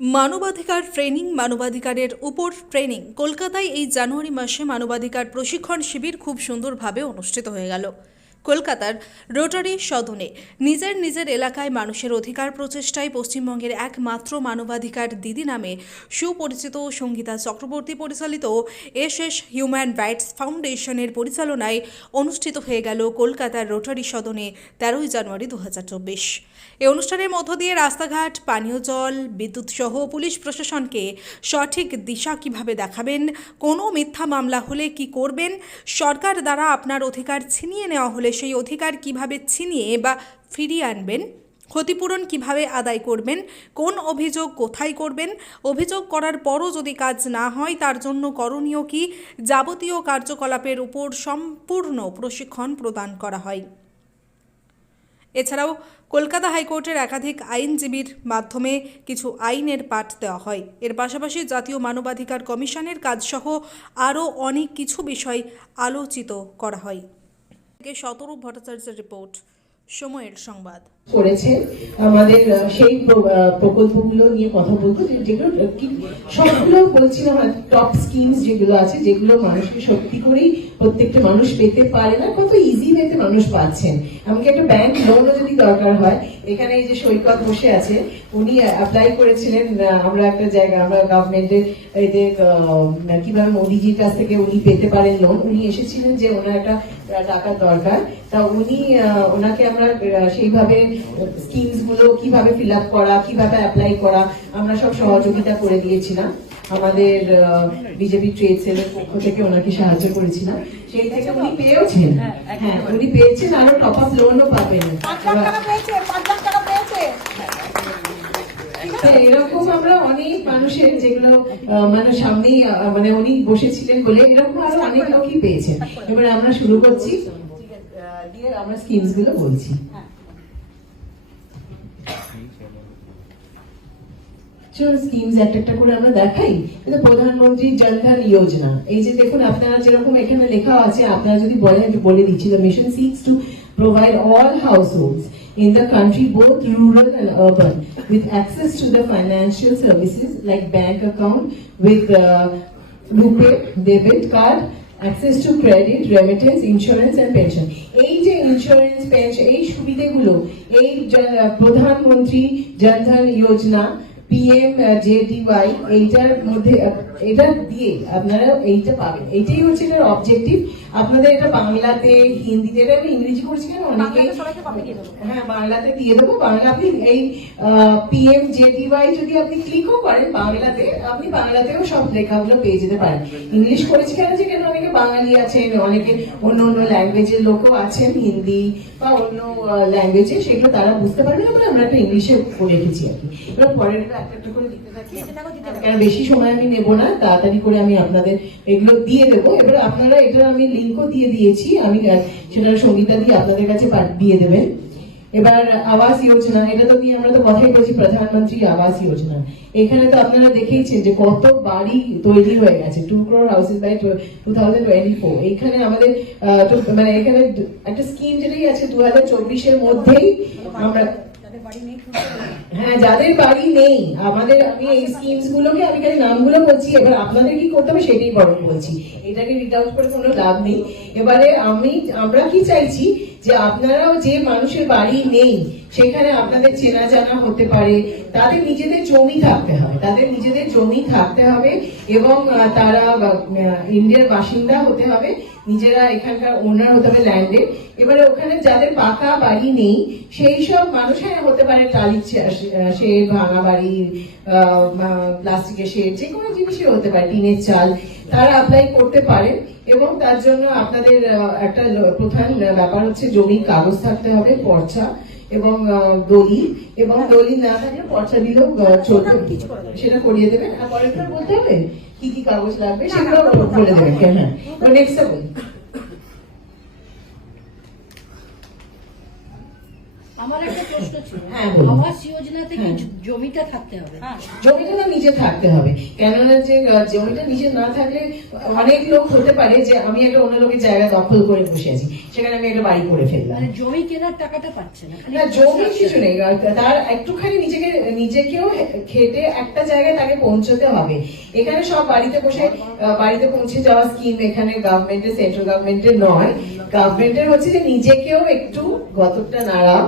মানবাধিকার ট্রেনিং, মানবাধিকারের উপর ট্রেনিং। কলকাতায় এই জানুয়ারি মাসে মানবাধিকার প্রশিক্ষণ শিবির খুব সুন্দরভাবে অনুষ্ঠিত হয়ে গেল। কলকাতার রোটারি সদনে নিজের এলাকায় মানুষের অধিকার প্রচেষ্টায় পশ্চিমবঙ্গের একমাত্র মানবাধিকার দিদি নামে সুপরিচিত সঙ্গীতা চক্রবর্তী পরিচালিত এসএস হিউম্যান রাইটস ফাউন্ডেশনের পরিচালনায় অনুষ্ঠিত হয়ে গেল কলকাতার রোটারি সদনে 13ই জানুয়ারি 2024। এই অনুষ্ঠানের মধ্য দিয়ে রাস্তাঘাট, পানীয় জল, বিদ্যুৎ সহ পুলিশ প্রশাসনকে সঠিক দিশা কিভাবে দেখাবেন, কোনো মিথ্যা মামলা হলে কি করবেন, সরকার দ্বারা আপনার অধিকার ছিনিয়ে নেওয়া হলে সেই অধিকার কিভাবে ছিনিয়ে বা ফিরিয়ে আনবেন, ক্ষতিপূরণ কিভাবে আদায় করবেন, কোন অভিযোগ কোথায় করবেন, অভিযোগ করার পরও যদি কাজ না হয় তার জন্য করণীয় কি, যাবতীয় কার্যকলাপের উপর সম্পূর্ণ প্রশিক্ষণ প্রদান করা হয়। এছাড়াও কলকাতা হাইকোর্টের একাধিক আইনজীবীর মাধ্যমে কিছু আইনের পাঠ দেওয়া হয়। এর পাশাপাশি জাতীয় মানবাধিকার কমিশনের কাজসহ আরও অনেক কিছু বিষয় আলোচিত করা হয়। শতরূপ ভট্টাচার্যের রিপোর্ট, সময়ের সংবাদ। করেছে আমাদের সেই প্রকল্পগুলো নিয়ে কথা বলবো, যেগুলো সবগুলো বলছিলাম টপ স্কিমস যেগুলো আছে, যেগুলো মানুষকে সত্যি করেই প্রত্যেকটা মানুষ পেতে পারে না, কত ইজি ওয়েতে মানুষ পাচ্ছেন। এমনকি একটা ব্যাংক লোনও যদি দরকার হয়, এখানে এই যে সৈকত বসে আছে, উনি অ্যাপ্লাই করেছিলেন, আমরা একটা জায়গা, আমরা গভর্নমেন্টের এই যে কিভাবে মোদিজির কাছ থেকে উনি পেতে পারেন লোন, উনি এসেছিলেন যে ওনার একটা টাকার দরকার, তা উনি ওনাকে আমরা সেইভাবে স্কিমস গুলো কিভাবে ফিল আপ করা, কিভাবে অ্যাপ্লাই করা, আমরা সব সহযোগিতা করে দিয়েছিলাম। আমাদের বিজেপি ট্রেড সেলের পক্ষ থেকে ওনাকে সাহায্য করেছিলাম, সেই থেকে উনি পেয়েছেন। হ্যাঁ, উনি পেয়েছেন, আরো টপ আপ লোনও পাবেন। এরকম আমরা অনেক মানুষের, যেগুলো মানে সামনেই মানে উনি বসেছিলেন বলে এরকম আরো অনেক লোকই পেয়েছেন। এবার আমরা শুরু করছি, দিয়ে আমরা স্কিমস গুলো বলছি। স্কিমস একটা করে আমরা দেখাই। প্রধানমন্ত্রী জনধন যোজনা, এই যে দেখুন আপনারা যেরকম এখানে লেখা আছে, আপনারা যদি বলেন আমি বলে দিচ্ছি। The mission seeks to provide all households in the country, both rural and urban, with access to the financial services like bank account with RuPay debit card, access to credit, remittance, insurance and pension. এই যে insurance, pension, এই সুবিধাগুলো এই প্রধানমন্ত্রী জনধন যোজনা PMJDY এইটার মধ্যে, এটা দিয়ে আপনারা এইটা পাবেন। এইটাই হচ্ছে এটার অবজেক্টিভ। আপনাদের এটা বাংলাতে, হিন্দিতে, এটা আমি ইংরেজি করছি কেন, অনেকে হ্যাঁ বাংলাতে দিয়ে দেবো। বাংলা আপনি এই PMJDY যদি আপনি ক্লিকও করেন বাংলাতে, আপনি বাংলাতেও সব লেখাগুলো পেয়ে যেতে পারেন। ইংলিশ করেছি কেন, যেখানে অনেকে বাঙালি আছেন, অনেকে অন্য অন্য ল্যাঙ্গুয়েজের লোকও আছেন, হিন্দি বা অন্য ল্যাঙ্গুয়েজে, সেগুলো তারা বুঝতে পারবে না বলে আমরা একটা ইংলিশে করে রেখেছি আর কি। এবার পরের একটা করে দিতে থাকি, কারণ বেশি সময় আমি নেবো না, তাড়াতাড়ি করে আমি আপনাদের এগুলো দিয়ে দেবো। এবার আপনারা এটা আমি লিঙ্কও দিয়ে দিয়েছি, আমি সেটা সঙ্গীতা দিয়ে আপনাদের কাছে দিয়ে দেবেন। এবার আবাস যোজনা, এটা তো নিয়ে আমরা তো কথাই বলছি, প্রধানমন্ত্রী আবাস যোজনা। এখানে তো আপনারা দেখেইছেন যে কত বাড়ি তৈরি হয়ে গেছে, 2 crore houses by 2024। এইখানে আমাদের মানে এখানে একটা স্কিম যেটাই আছে 2024-এর মধ্যেই আমরা, হ্যাঁ যাদের বাড়ি নেই, আমাদের আমি এই স্কিমস গুলোকে আমি খালি নামগুলো বলছি, এবার আপনাদের কি করতে হবে সেটাই বরং বলছি, এটাকে রিড আউট করে কোনো লাভ নেই। এবারে আমরা কি চাইছি যে আপনারাও, যে মানুষের বাড়ি নেই সেখানে আপনাদের চেনা জানা হতে পারে, তাদের নিজেদের জমি থাকতে হবে, এবং তারা ইন্ডিয়ার বাসিন্দা হতে হবে, নিজেরা এখানকার ওনার হতে হবে ল্যান্ডে। এবারে ওখানে যাদের পাকা বাড়ি নেই সেই সব মানুষ, হ্যাঁ হতে পারে টালির শেড, ভাঙা বাড়ি, প্লাস্টিকের শেড, যে কোনো জিনিসই হতে পারে, টিনের চাল, তারা অ্যাপ্লাই করতে পারে। এবং তার জন্য আপনাদের একটা প্রধান ব্যাপার হচ্ছে জমির কাগজ থাকতে হবে, পর্চা এবং দলিল, এবং দলিল না থাকলে পর্চা দিলেও চলবে, সেটা করিয়ে দেবেন। আর পরের বলতে হবে কি কি কাগজ লাগবে সেগুলো বলে দেবেন। হ্যাঁ, নেক্সট বলি। আমার একটা প্রশ্ন ছিল, হ্যাঁ, বলুন। আবাস যোজনাতে কি হ্যাঁ। জমিটা থাকতে হবে? জমিটা তো নিজে থাকতে হবে, কেননা যে জমিটা নিজে না থাকলে অনেক লোক হতে পারে যে আমি একটা অন্য লোকের জায়গা দখল করে বসে আছি, সেখানে আমি একটা বাড়ি করে ফেললাম। মানে জমি কেনার টাকাটা পাচ্ছে না, খালি না, জমি কিছু নেই, তার একটুখানি নিজেকেও খেটে একটা জায়গায় তাকে পৌঁছতে হবে। এখানে সব বাড়িতে পৌঁছে যাওয়া স্কিম এখানে গভর্নমেন্টের, সেন্ট্রাল গভর্নমেন্টের নয়। গভর্নমেন্টের হচ্ছে যে নিজেকেও একটু গতরটা নাড়াও,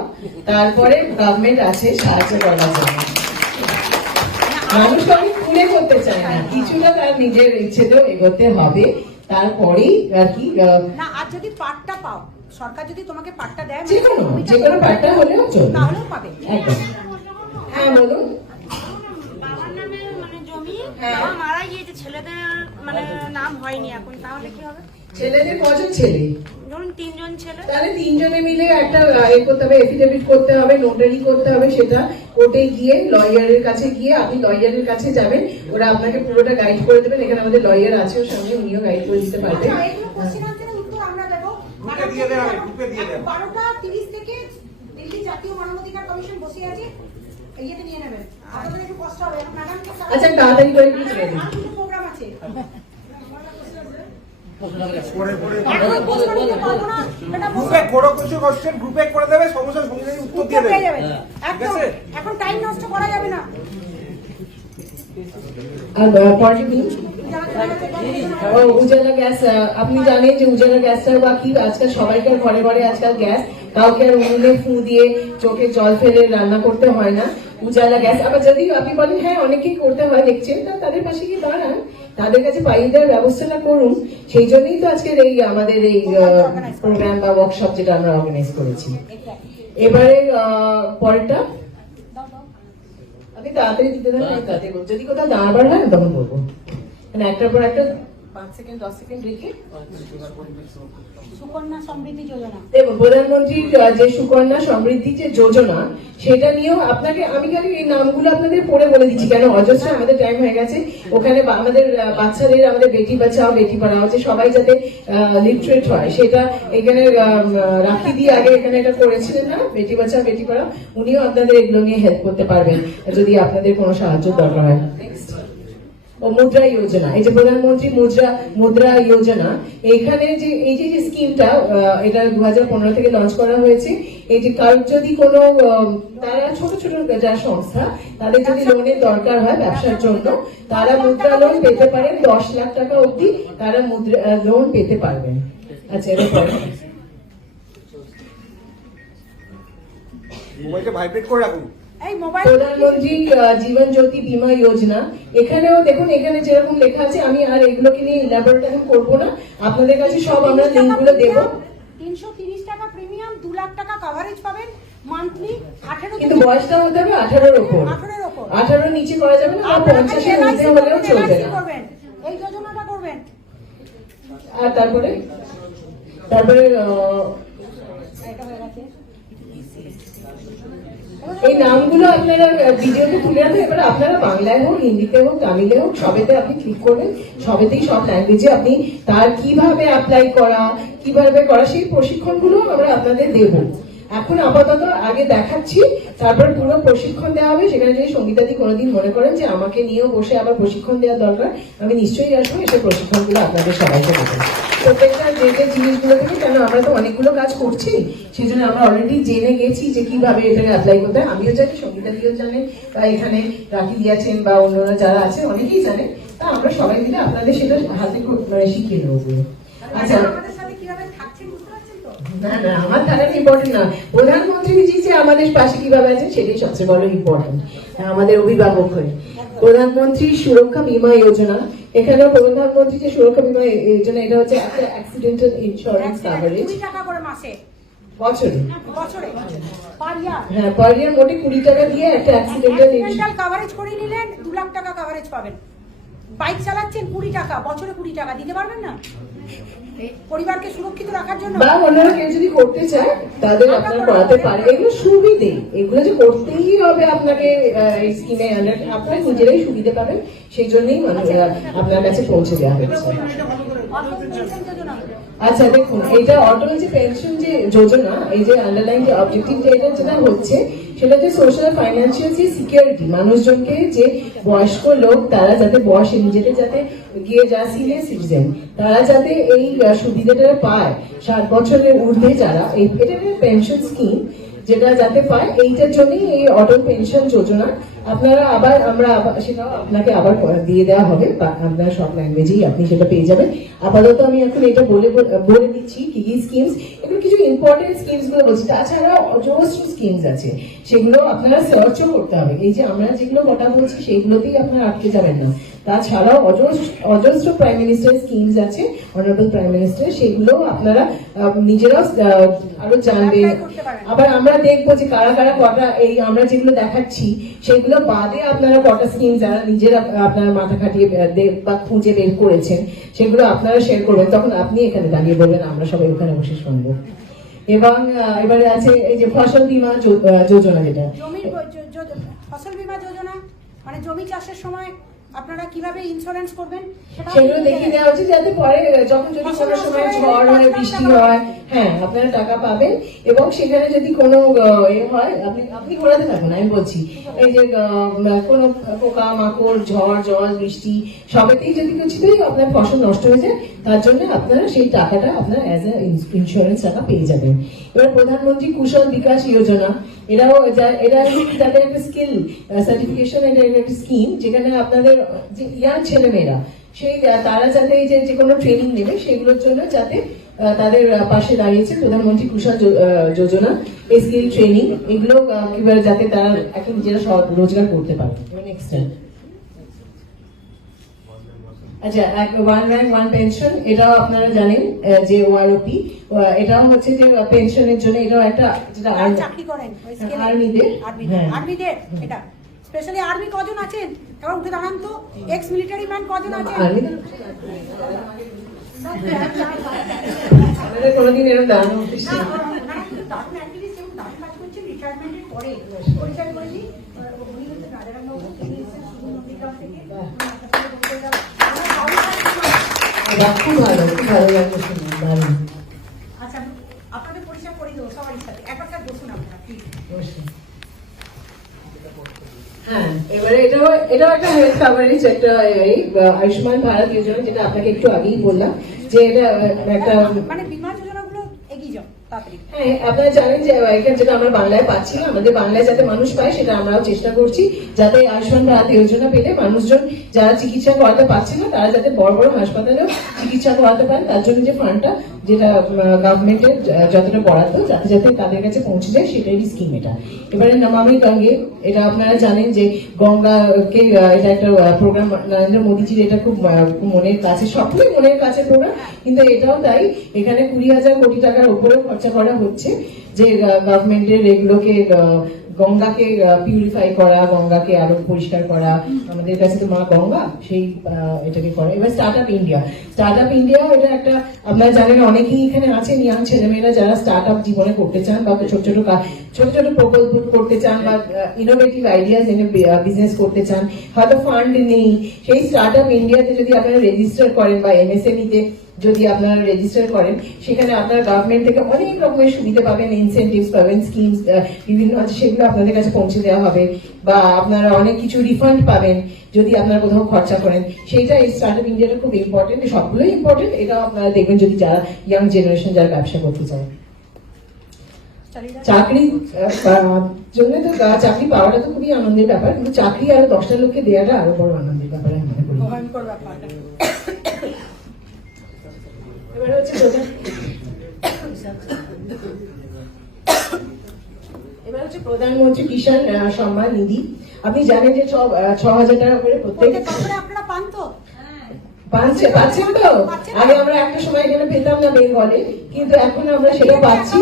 তারপরে গভর্নমেন্ট আছে সাহায্য করার জন্য। মানুষ অনেক খুলে করতে চায় না, কিছুটা তার নিজের ইচ্ছেতেও এগোতে হবে, তারপরেই আর কি। না, আর যদি পাটটা পাও, সরকার যদি তোমাকে পাটটা দেয়, যে কোনো পার্টটা হলেও চলবে, তাহলেও পাবে। একদম। হ্যাঁ, বলুন। বাবার নামে মানে জমি, হ্যাঁ। বাবা মারা গিয়েছে, ছেলেদের মানে নাম হয়নি এখন, তাহলে কি হবে? ছেলেদের কজন ছেলে? ধরুন 3 জন ছেলে। তাহলে 3 জনে মিলে একটা করতে হবে, এফিডেভিট করতে হবে, নোটারি করতে হবে, সেটা কোর্টে গিয়ে লয়ারের কাছে গিয়ে আপনি লয়ারের কাছে যাবেন, ওরা আপনাকে পুরোটা গাইড করে দেবেন। এখানে আমাদের লয়ার আছে ওর সঙ্গে, উনিও গাইড করে দিতে পারবেন। আচ্ছা, এগুলো কোশ্চেন আনসারের উত্তর আমরা দেব। 12:30 থেকে দিল্লি জাতীয় মানবাধিকার কমিশন বসে আছে, ইয়েতে নিয়ে নেবেন। আপনাদের একটু কষ্ট হবে, এখন ম্যাডামকে আচ্ছা, তাড়াতাড়ি করে একটু ছেড়ে দিন। প্রোগ্রাম আছে। গ্রুপে প্রশ্ন নিতে পারবো না, এটা বড় কিছু কোশ্চেন গ্রুপে করে দেবে, সমস্যা সঙ্গে উত্তর দিয়ে পেয়ে দেবে। যাবেন। একদম, এখন টাইম নষ্ট করা যাবে না। আর পরের দিন উজালা গ্যাস, আপনি জানেন যে উজালা গ্যাসটা বা কি আজকাল সবাইকার ঘরে ঘরে আজকাল গ্যাস, কাউকে আর উনুনে ফু দিয়ে চোখে জল ফেলে রান্না করতে হয় না। উজালা গ্যাস, আবার যদি আপনি বলেন হ্যাঁ অনেকেই করতে হয় দেখছেন, তাদের পাশে কি দাঁড়ান, তাদের কাছে পাইয়ে দেওয়ার ব্যবস্থাটা করুন। সেই জন্যই তো আজকের আমাদের এই প্রোগ্রাম বা ওয়ার্কশপ যেটা আমরা অর্গানাইজ করেছি। এবারে পরেরটা আপনি তাড়াতাড়ি দিতে দেবেন, আমি তাড়াতাড়ি বলবো। যদি কোথাও দাঁড়াবার হয় না তখন বলবো, মানে একটার পর একটা 5 সেকেন্ড 10 সেকেন্ড রেখে। সুকন্যা সমৃদ্ধি যোজনা, দেখুন, প্রধানমন্ত্রীর যে সুকন্যা সমৃদ্ধি যে যোজনা, সেটা নিয়েও আপনাকে আমি খালি এই নামগুলো আপনাদের পড়ে বলে দিচ্ছি, কেন অজস্র আমাদের টাইম হয়ে গেছে। ওখানে আমাদের বাচ্চাদের, আমাদের বেটি বাঁচাও বেটি পড়াও, যে সবাই যাতে লিটারেট হয়, সেটা এখানে রাখি দিয়ে আগে এখানে এটা করেছিলেন না, বেটি বাঁচাও বেটি পড়াও, উনিও আপনাদের এগুলো নিয়ে হেল্প করতে পারবেন যদি আপনাদের কোনো সাহায্য দরকার হয়। ও মুদ্রা যোজনা, এই যে প্রধানমন্ত্রী মুদ্রা যোজনা, এখানে যে এই যে স্কিমটা, এটা 2015 থেকে লঞ্চ করা হয়েছে। এই যে কারোর যদি কোনো তারা ছোট ছোট যারা সংস্থা, তাদের যদি লোনের দরকার হয় ব্যবসার জন্য, তারা মুদ্রা লোন পেতে পারেন, 10 লাখ টাকা অবধি তারা মুদ্রা লোন পেতে পারবেন। আচ্ছা, এরপর মোবাইলটা ভাইব্রেট করে রাখুন। এই মোবাইল প্রধানমন্ত্রী জীবন জ্যোতি বীমা যোজনা, এখানেও দেখুন, এখানে যেরকম লেখা আছে, আমি আর এগুলোকে নিয়ে ইলাবোরেট এখন করবো না, আপনাদের কাছে সব আমরা লিঙ্কগুলো দেবো। 330 টাকা প্রিমিয়াম, 2 লাখ টাকা কভারেজ পাবেন মান্থলি। 18 কিন্তু বয়সটা হতে হবে 18-র ওপর, 18-র ওপর। 18-র নিচে করা যাবে না, আর 50-এর মধ্যে হলেও চলবে না। করবেন, এই যোজনাটা করবেন। আর তারপরে এটা হয়ে গেছে। এই নামগুলো আপনারা ভিডিওতে তুলে রাখবেন, এবার আপনারা বাংলায় হোক, হিন্দিতে হোক, তামিলে হোক, সবেতে আপনি ক্লিক করবেন, সবেতেই সব ল্যাঙ্গুয়েজে আপনি তার কিভাবে অ্যাপ্লাই করা, কিভাবে করা, সেই প্রশিক্ষণগুলো আমরা আপনাদের দেব। এখন আপাতত আগে দেখাচ্ছি, তারপর পুরো প্রশিক্ষণ দেওয়া হবে। সেখানে যদি সঙ্গীতাদি কোনোদিন মনে করেন যে আমাকে নিয়েও বসে আবার প্রশিক্ষণ দেওয়া দরকার, আমি নিশ্চয়ই আসবো, এসে প্রশিক্ষণগুলো আপনাদের সবাইকে দেবো। প্রত্যেকটা যে জিনিসগুলো থেকে, কেন আমরা তো অনেকগুলো কাজ করছি, সেই জন্য আমরা অলরেডি জেনে গেছি যে কিভাবে এটাকে অ্যাপ্লাই করতে হয়। আমিও জানি, সঙ্গীতাদিও জানেন, বা এখানে রাখি দিয়েছেন বা অন্যরা যারা আছে অনেকেই জানেন। তা আমরা সবাই মিলে আপনাদের সেটা হাতে মানে শিখিয়ে দেবো। আচ্ছা, আমাদের সাথে কিভাবে থাকছেন বুঝতে পারছেন তো? না না, আমার তারা ইম্পর্টেন্ট না, প্রধানমন্ত্রী যে আমাদের পাশে কিভাবে আছেন সেটাই সবচেয়ে বড় ইম্পর্টেন্ট, আমাদের অভিভাবক হয়ে। প্রধানমন্ত্রী সুরক্ষা বীমা যোজনা, এখানে প্রধানমন্ত্রী যে সুরক্ষা বীমা যোজনা, এটা হচ্ছে একটা অ্যাক্সিডেন্টাল ইন্স্যুরেন্স কাভারেজ 20 টাকা করে মাসে, বছরে। বছরে, পার ইয়ার। হ্যাঁ, পার ইয়ার মোটে 20 টাকা দিয়ে একটা অ্যাক্সিডেন্টাল অ্যাক্সিডেন্টাল কভারেজ করে নিলেন, 2 লাখ টাকা কভারেজ পাবেন। বাইক চালাচ্ছেন 20 টাকা, বছরে 20 টাকা দিতে পারবেন না পরিবারকে সুরক্ষিত রাখার জন্য? বা অন্যরা কেউ যদি করতে চায় তাদের আপনারা করাতে পারে। এগুলো সুবিধে, এগুলো যে করতেই হবে আপনাকে এই স্কিমে, আপনারা নিজেরাই সুবিধা পাবেন, সেই জন্যই আপনার কাছে পৌঁছে দেওয়া হয়েছে। অটল পেনশন যোজনা আচ্ছা দেখুন, এটা অটল যে পেনশন যে যোজনা, এই যে আন্ডারলাইন যে অবজেক্টিভ যেটা হচ্ছে, সেটা যে সোশ্যাল ফাইন্যান্সিয়াল যে সিকিউরিটি, মানুষজনকে যে বয়স্ক লোক তারা যাতে বয়সে নিজেদের যাতে গিয়ে যা সিনিয়র সিটিজেন তারা যাতে এই সুবিধাটা পায়, 60 বছরের ঊর্ধ্বে যারা, এটা একটা পেনশন স্কিম যেটা যাতে পায়, এইটার জন্যই এই অটল পেনশন যোজনা। আপনারা আমরা সেটাও আপনাকে আবার দিয়ে দেওয়া হবে, বা আপনার সব ল্যাঙ্গুয়েজেই আপনি সেটা পেয়ে যাবেন। আপাতত আমি এখন এটা বলে দিচ্ছি কি কি স্কিমস, এগুলো কিছু ইম্পর্টেন্ট স্কিমস গুলো বলছি। তাছাড়া অজস্র স্কিমস আছে, সেগুলো আপনারা সার্চও করতে হবে। এই যে আমরা যেগুলো কথা বলছি সেগুলোতেই আপনারা আটকে যাবেন না। তাছাড়াও অজস্র প্রাইম মিনিস্টার স্কিমস আছে, অনারেবল প্রাইম মিনিস্টার, সেগুলো আপনারা নিজেরাও আরো জানবেন। আবার আমরা দেখবো যে কারা কারা কটা, এই আমরা যেগুলো দেখাচ্ছি সেগুলো বাদে আপনারা কটা স্কিম যারা নিজেরা আপনারা মাথা খাটিয়ে বা খুঁজে বের করেছেন, সেগুলো আপনারা শেয়ার করবেন। তখন আপনি এখানে দাঁড়িয়ে বলবেন, আমরা সবাই ওখানে বসে শুনবো। এবং এবারে আছে এই যে ফসল বীমা যোজনা, যেটা জমির ফসল বীমা যোজনা, মানে জমি চাষের সময় আপনারা কিভাবে ইন্স্যুরেন্স করবেন সেগুলো দেখিয়ে দেওয়া উচিত, যাতে পরে যখন যদি কোনো সময় ঝড় হয়, বৃষ্টি হয়, হ্যাঁ আপনারা টাকা পাবেন। এবং সেখানে যদি কোনো হয়, আপনি ঘোরাতে থাকুন, আমি বলছি এই যে কোনো পোকা মাকড়, ঝড় জল বৃষ্টি সবেতেই যদি কিছুতেই আপনার ফসল নষ্ট হয়ে যায়, তার জন্য আপনারা সেই টাকাটা আপনার অ্যাজ এ ইন্স্যুরেন্স টাকা পেয়ে যাবেন। এবার প্রধানমন্ত্রী কুশল বিকাশ যোজনা, এরা তাদের একটা স্কিল সার্টিফিকেশন, এটা একটা স্কিম যেখানে আপনাদের যে ইয়াং ছেলেমেয়েরা সেই তারা যাতে এই যে কোনো ট্রেনিং নেবে সেগুলোর জন্য যাতে তাদের পাশে দাঁড়িয়েছে প্রধানমন্ত্রী কুশল যোজনা, এই স্কিল ট্রেনিং, এগুলো কিভাবে যাতে তারা এখন নিজেরা রোজগার করতে পারে। নেক্সট আচ্ছা, ওয়ান র্যাঙ্ক ওয়ান পেনশন, এটাও আপনারা জানেন যে ওআরওপি, এটাও হচ্ছে যে পেনশনের জন্য, এটাও একটা যেটা চাকরি করেন আর্মিদের, আর্মিদের এটা স্পেশালি আর্মি কজন আছেন এবার উঠে দাঁড়ান তো, এক্স মিলিটারি ম্যান কজন আছেন? আর্মিদের আমাদের কোনোদিন এরকম দাঁড়ানো অফিস নেই। দারুণ অ্যাক্টিভিস্ট এবং দারুণ কাজ করছেন রিটায়ারমেন্টের পরে। পরিচয় করে দিই, উনি হচ্ছেন রাজারাম বাবু, তিনি এসেছেন শুধু নন্দীগ্রাম থেকে। খুব ভালো, খুব ভালো লাগছে শুনে, দারুণ। আচ্ছা, আপনাদের পরিচয় করে দেবো সবার সাথে, একটা বসুন আপনারা প্লিজ। হ্যাঁ, এবারে এটাও একটা হেলথ কাভারেজ, একটা আয়ুষ্মান ভারত যোজনা, যেটা আপনাকে একটু আগেই বললাম যে এটা একটা, মানে বীমা যোজনাগুলো এগিয়ে যাও তাড়াতাড়ি। হ্যাঁ আপনারা জানেন যে এখানে যেটা আমরা বাংলায় পাচ্ছি না, আমাদের বাংলায় যাতে মানুষ পায় সেটা আমরাও চেষ্টা করছি, যাতে আয়ুষ্মান ভারত যোজনা পেলে মানুষজন যারা চিকিৎসা করাতে পারছে না তারা যাতে বড় বড় হাসপাতালেও চিকিৎসা করাতে পারেন, তার জন্য যে ফান্ডটা যেটা গভর্নমেন্টের যতটা বরাদ্দ যাতে যাতে তাদের কাছে পৌঁছে যায়, সেটারই স্কিম এটা। এবারে নমামি গঙ্গে, এটা আপনারা জানেন যে গঙ্গাকে, এটা একটা প্রোগ্রাম নরেন্দ্র মোদীজির, এটা খুব মনের কাছে, সকলেই মনের কাছে প্রোগ্রাম, কিন্তু এটাও তাই, এখানে 20,000 কোটি টাকার উপরেও খরচা করা হচ্ছে, যে গভর্নমেন্টের এগুলোকে গঙ্গাকে পিউরিফাই করা, গঙ্গাকে আরো পরিষ্কার করা, আমাদের কাছে তো মা গঙ্গা, সেই এটাকে করা। এবার স্টার্ট আপ ইন্ডিয়াও এটা একটা, আপনারা জানেন অনেকেই এখানে আছেন ইয়াং ছেলেমেয়েরা যারা স্টার্ট আপ জীবনে করতে চান, বা ছোট ছোট প্রকল্প করতে চান, বা ইনোভেটিভ আইডিয়াস এনে বিজনেস করতে চান, হয়তো ফান্ড নেই, সেই স্টার্ট আপ ইন্ডিয়াতে যদি আপনারা রেজিস্টার করেন বা এমএসএমই তে যদি আপনারা রেজিস্টার করেন, সেখানে আপনারা গভর্নমেন্ট থেকে অনেক রকমের সুবিধা পাবেন, ইনসেন্টিভস পাবেন, স্কিমস বিভিন্ন আছে, সেগুলো আপনাদের কাছে পৌঁছে দেওয়া হবে, বা আপনারা অনেক কিছু রিফান্ড পাবেন যদি আপনারা কোথাও খরচা করেন। সেইটা এই স্টার্ট আপ ইন্ডিয়াটা খুব ইম্পর্টেন্ট, সবগুলোই ইম্পর্টেন্ট, এটাও আপনারা দেখবেন যদি যারা ইয়াং জেনারেশন যারা ব্যবসা করতে চায়। চাকরি জন্য তো চাকরি পাওয়াটা তো খুবই আনন্দের ব্যাপার, কিন্তু চাকরি আরো 10টা লোককে দেওয়াটা আরো বড় আনন্দের ব্যাপার আমি মনে করি। ভয়ঙ্কর ব্যাপার। এবারে হচ্ছে প্রধানমন্ত্রী কিষাণ সম্মান নিধি, আপনি জানেন যে 6,000 টাকা করে প্রত্যেক আপনারা পান তো? পাচ্ছেন তো? আগে আমরা একটা সময় এখানে পেতাম না বেঙ্গলে, কিন্তু এখন আমরা সেটা পাচ্ছি।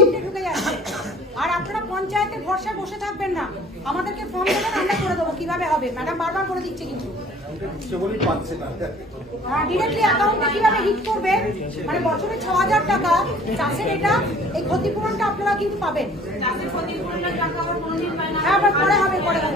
আর আপনারা পঞ্চায়েতে ভরসায় বসে থাকবেন না, আমাদেরকে ফোন করবেন, আমরা করে দেবো কিভাবে হবে, ম্যাডাম বারবার করে দিচ্ছে কিন্তু। সেগুলি পাচ্ছে না। ডিরেক্টলি অ্যাকাউন্টে কিভাবে হিট করবে, মানে বছরে 6,000 টাকা চাষের, এটা এই ক্ষতিপূরণটা আপনারা কিন্তু পাবেন। হ্যাঁ, আবার পরে হবে, পরে হবে।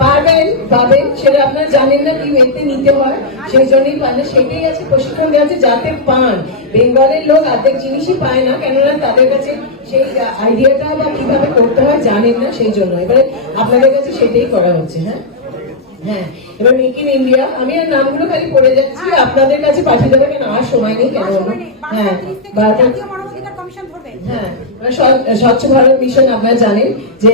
পাবেন সেটা আপনারা জানেন না কি ওয়েতে নিতে হয়, সেই জন্যই পান না। সেটাই আছে, প্রশিক্ষণ দেওয়া আছে যাতে পান। বেঙ্গলের লোক অর্ধেক জিনিসই পায় না, কেননা তাদের কাছে সেই আইডিয়াটা বা কিভাবে করতে হয় জানেন না, সেই জন্য এবারে আপনাদের কাছে সেটাই করা হচ্ছে। হ্যাঁ, এবার মেক ইন ইন্ডিয়া, আমি আর নামগুলো খালি পড়ে যাচ্ছি, আপনাদের কাছে পাঠিয়ে দেবো, কেন আর সময় নেই। কেন হ্যাঁ, জাতীয় মানবাধিকার কমিশন ধরবে। হ্যাঁ, স্বচ্ছ ভারত মিশন আপনারা জানেন যে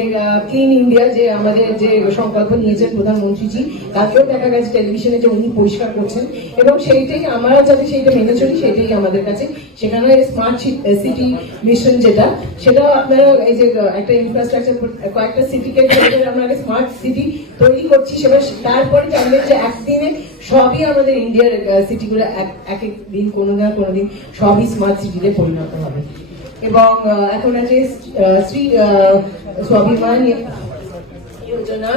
ক্লিন ইন্ডিয়া যে আমাদের যে সংকল্প নিয়েছেন প্রধানমন্ত্রীজি, তাকেও দেখা গেছে টেলিভিশনে যে উনি পরিষ্কার করছেন, এবং সেইটাই আমরা যাতে সেইটা মেনে চলি সেটাই আমাদের কাছে। সেখানে স্মার্ট সিটি মিশন যেটা, সেটাও আপনারা এই যে একটা ইনফ্রাস্ট্রাকচার কয়েকটা সিটিকে আমরা স্মার্ট সিটি তৈরি করছি, সেটা তারপরে জানবেন যে একদিনে সবই আমাদের ইন্ডিয়ার সিটিগুলো এক এক দিন কোনো না কোনো দিন সবই স্মার্ট সিটিতে পরিণত হবে। এবং এখন আছে শ্রী স্বাভিমান যোজনা,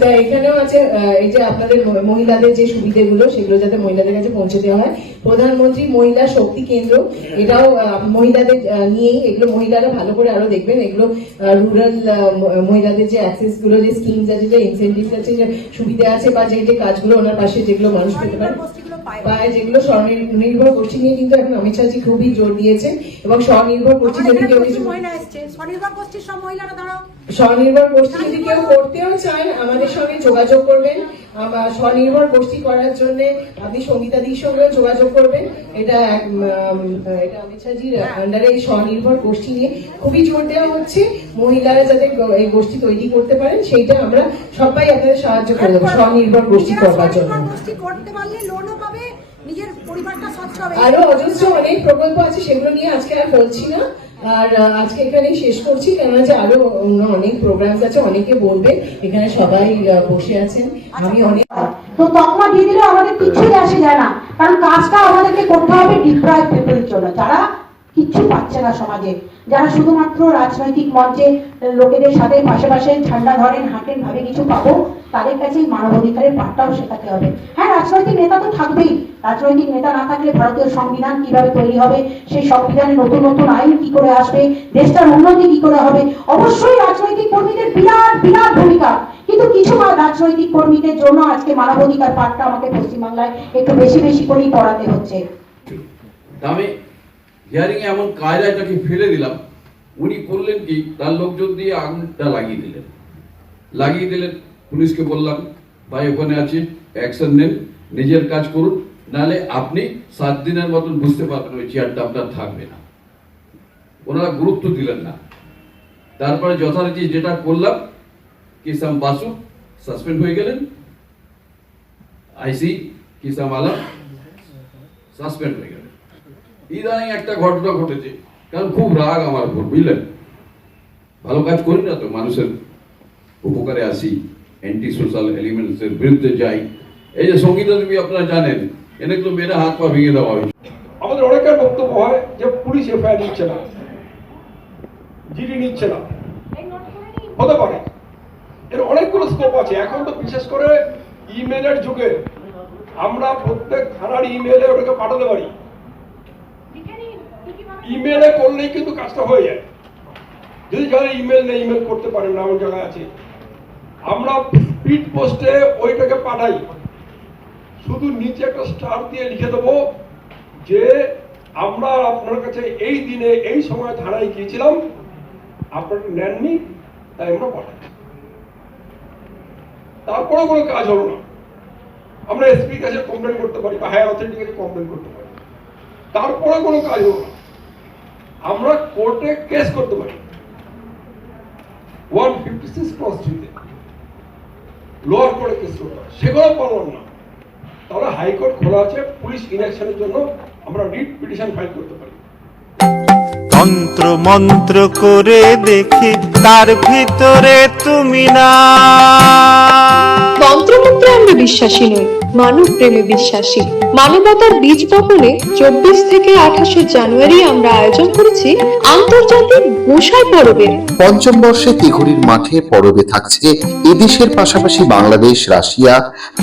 তা এখানেও আছে এই যে আপনাদের মহিলাদের যে সুবিধাগুলো সেগুলো যাতে মহিলাদের কাছে পৌঁছে দেওয়া হয়। প্রধানমন্ত্রী মহিলা শক্তি কেন্দ্র, এটাও মহিলাদের নিয়েই, এগুলো মহিলারা ভালো করে আরো দেখবেন। এগুলো রুরাল মহিলাদের যে অ্যাক্সেস গুলো, যে স্কিমস আছে, যে ইনসেন্টিভস আছে, যে সুবিধা আছে, বা যে যে কাজগুলো ওনার পাশে যেগুলো মানুষ পেতে পারে পায়, যেগুলো স্বনির্ভর গোষ্ঠী নিয়ে কিন্তু এখন অমিত শাহজি খুবই জোর দিয়েছেন। এবং স্বনির্ভর গোষ্ঠী যদি কেউ কিছু মহিলা এসছে, স্বনির্ভর গোষ্ঠীর সব মহিলারা দাঁড়াও, স্বনির্ভর গোষ্ঠী যদি কেউ করতেও চান আমাদের সঙ্গে যোগাযোগ করবেন। স্বনির্ভর গোষ্ঠী করার জন্য আপনি সঙ্গীতাদির সঙ্গেও যোগাযোগ করবেন। এটা অমিত শাহজির আন্ডারে এই স্বনির্ভর গোষ্ঠী নিয়ে খুবই জোর দেওয়া হচ্ছে। মহিলারা যাতে এই গোষ্ঠী তৈরি করতে পারেন, সেইটা আমরা সবাই আপনাদের সাহায্য করে দেবো স্বনির্ভর গোষ্ঠী করবার জন্য। গোষ্ঠী করতে পারলে লোনও পাবে, নিজের পরিবারটা স্বচ্ছ হবে। আরো অজস্র অনেক প্রকল্প আছে, সেগুলো নিয়ে আজকে আর বলছি না, আর আজকে এখানেই শেষ করছি, কেননা যে আরো অনেক প্রোগ্রামস আছে, অনেকে বলবে, এখানে সবাই বসে আছেন, আমি অনেক তো তকমা দিয়ে দিলে আমাদের কিছুই আসে যায় না, কারণ কাজটা আমাদেরকে করতে হবে ডিপ্রাইভ পিপলের জন্য, যারা কিচ্ছু পাচ্ছে না সমাজে, যারা শুধুমাত্র রাজনৈতিক মঞ্চে লোকেদের সাথে পাশে ঠান্ডা ধরেন, হাঁটেন, ভাবে কিছু পাবো, তাদের কাছে মানবাধিকারের পাঠটাও শেখাতে হবে। হ্যাঁ, রাজনৈতিক নেতা তো থাকবেই, রাজনৈতিক নেতা না থাকলে ভারতীয় সংবিধান কিভাবে তৈরি হবে, সেই সংবিধানে নতুন নতুন আইন কি করে আসবে, দেশটার উন্নতি কি করে হবে, অবশ্যই রাজনৈতিক কর্মীদের বিরাট বিরাট ভূমিকা, কিন্তু কিছু রাজনৈতিক কর্মীদের জন্য আজকে মানবাধিকার পাঠটা আমাকে পশ্চিমবাংলায় একটু বেশি করেই পড়াতে হচ্ছে। আমি হিয়ারিং এ এমন কায়দাটাকে ফেলে দিলাম, উনি করলেন কি, তার লোকজন দিয়ে আগুনটা লাগিয়ে দিলেন। পুলিশকে বললাম, ভাই ওখানে আছে, অ্যাকশন নেন, নিজের কাজ করুন, নাহলে আপনি 7 দিনের মতন বুঝতে পারবেন ওই চেয়ারটা আপনার থাকবে না। ওনারা গুরুত্ব দিলেন না। তারপরে যথারীতি যেটা করলাম, কিসাম বাসু সাসপেন্ড হয়ে গেলেন, আইসি কিসাম আলম সাসপেন্ড হয়ে গেলেন। ইদানিং একটা ঘটনা ঘটেছে, কারণ খুব রাগ আমার উপর, বুঝলেন, ভালো কাজ করি না তো, মানুষের উপকারে আসি, অ্যান্টি সোশ্যাল এলিমেন্টস এর বিরুদ্ধে যাই। এই যে সঙ্গীতা দেবী আপনারা জানেন, এনে তো মেয়েরা হাত পা ভেঙে দেওয়া হয়েছে। আমাদের অনেকের বক্তব্য হয় যে পুলিশ এফআইআর নিচ্ছে না, জিডি নিচ্ছে না, হতে পারে, এর অনেকগুলো স্কোপ আছে। এখন তো বিশেষ করে ইমেলের যুগে আমরা প্রত্যেক থানার ইমেলে ওটাকে পাঠাতে পারি, ইমেলে করলেই কিন্তু কাজটা হয়ে যায়। যদি যারা ইমেল নেই, ইমেল করতে পারেন না, এমন জায়গায় আছে, আমরা স্পিড পোস্টে ওইটাকে পাঠাই, শুধু নিচে একটা স্টার দিয়ে লিখে দেবো যে আমরা আপনার কাছে এই দিনে এই সময় থানায় গিয়েছিলাম, আপনারা নেননি, তাই আমরা পাঠাই। তারপরে কোনো কাজ হলো না, আমরা এসপির কাছে কমপ্লেন করতে পারি বা হায়ার অথরিটির কাছে কমপ্লেন করতে পারি, তারপরে কোনো কাজ হলো না, আমরা কোর্টে কেস করতে পারি 156 ক্রস 3 লোয়ার কোর্টে কেস করতে পারি, সেগুলো পারলাম না, তাহলে হাইকোর্ট খোলা আছে, পুলিশ ইনঅ্যাকশনের জন্য আমরা রিট পিটিশন ফাইল করতে পারি। তন্ত্র মন্ত্র করে দেখি তার ভিতরে তুমি না। তন্ত্রমন্ত্রে আমরা বিশ্বাসী নই, মানব প্রেমে বিশ্বাসী। মানবতার বীজ বপনে 24 থেকে 28 জানুয়ারি আমরা আয়োজন করেছি আন্তর্জাতিক গোসাই পরবের। পঞ্চম বর্ষে তিঘুরির মাঠে পরবে থাকছে এদেশের পাশাপাশি বাংলাদেশ, রাশিয়া,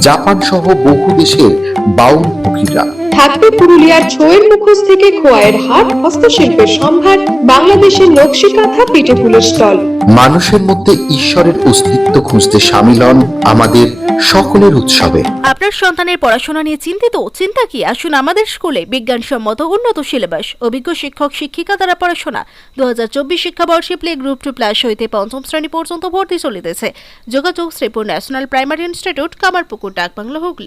জাপান সহ বহু দেশের বাউল পুকিরা। থাকবে পুরুলিয়ার ছোয়ের মুখোশ থেকে খোয়াইয়ের হাট, হস্তশিল্পের সম্ভার, বাংলাদেশের নকশি কাঁথা, পিঠে ফুলের স্টল। মানুষের মধ্যে ঈশ্বরের অস্তিত্ব খুঁজতে সামিল হন আমাদের সকলের উৎসবে। আপনার সন্তানের পড়াশোনা নিয়ে চিন্তিত? চিন্তা কি? আসুন আমাদের স্কুলে বিজ্ঞানসম্মত উন্নত সিলেবাস, অভিজ্ঞ শিক্ষক শিক্ষিকা দ্বারা পড়াশোনা। 2024 শিক্ষাবর্ষে প্লে গ্রুপ 2+ হইতে পঞ্চম শ্রেণী পর্যন্ত ভর্তি চলিতেছে। যোগাযোগ Sripur national primary institute, Kamarpukur, Dakbungalow, Hooghly.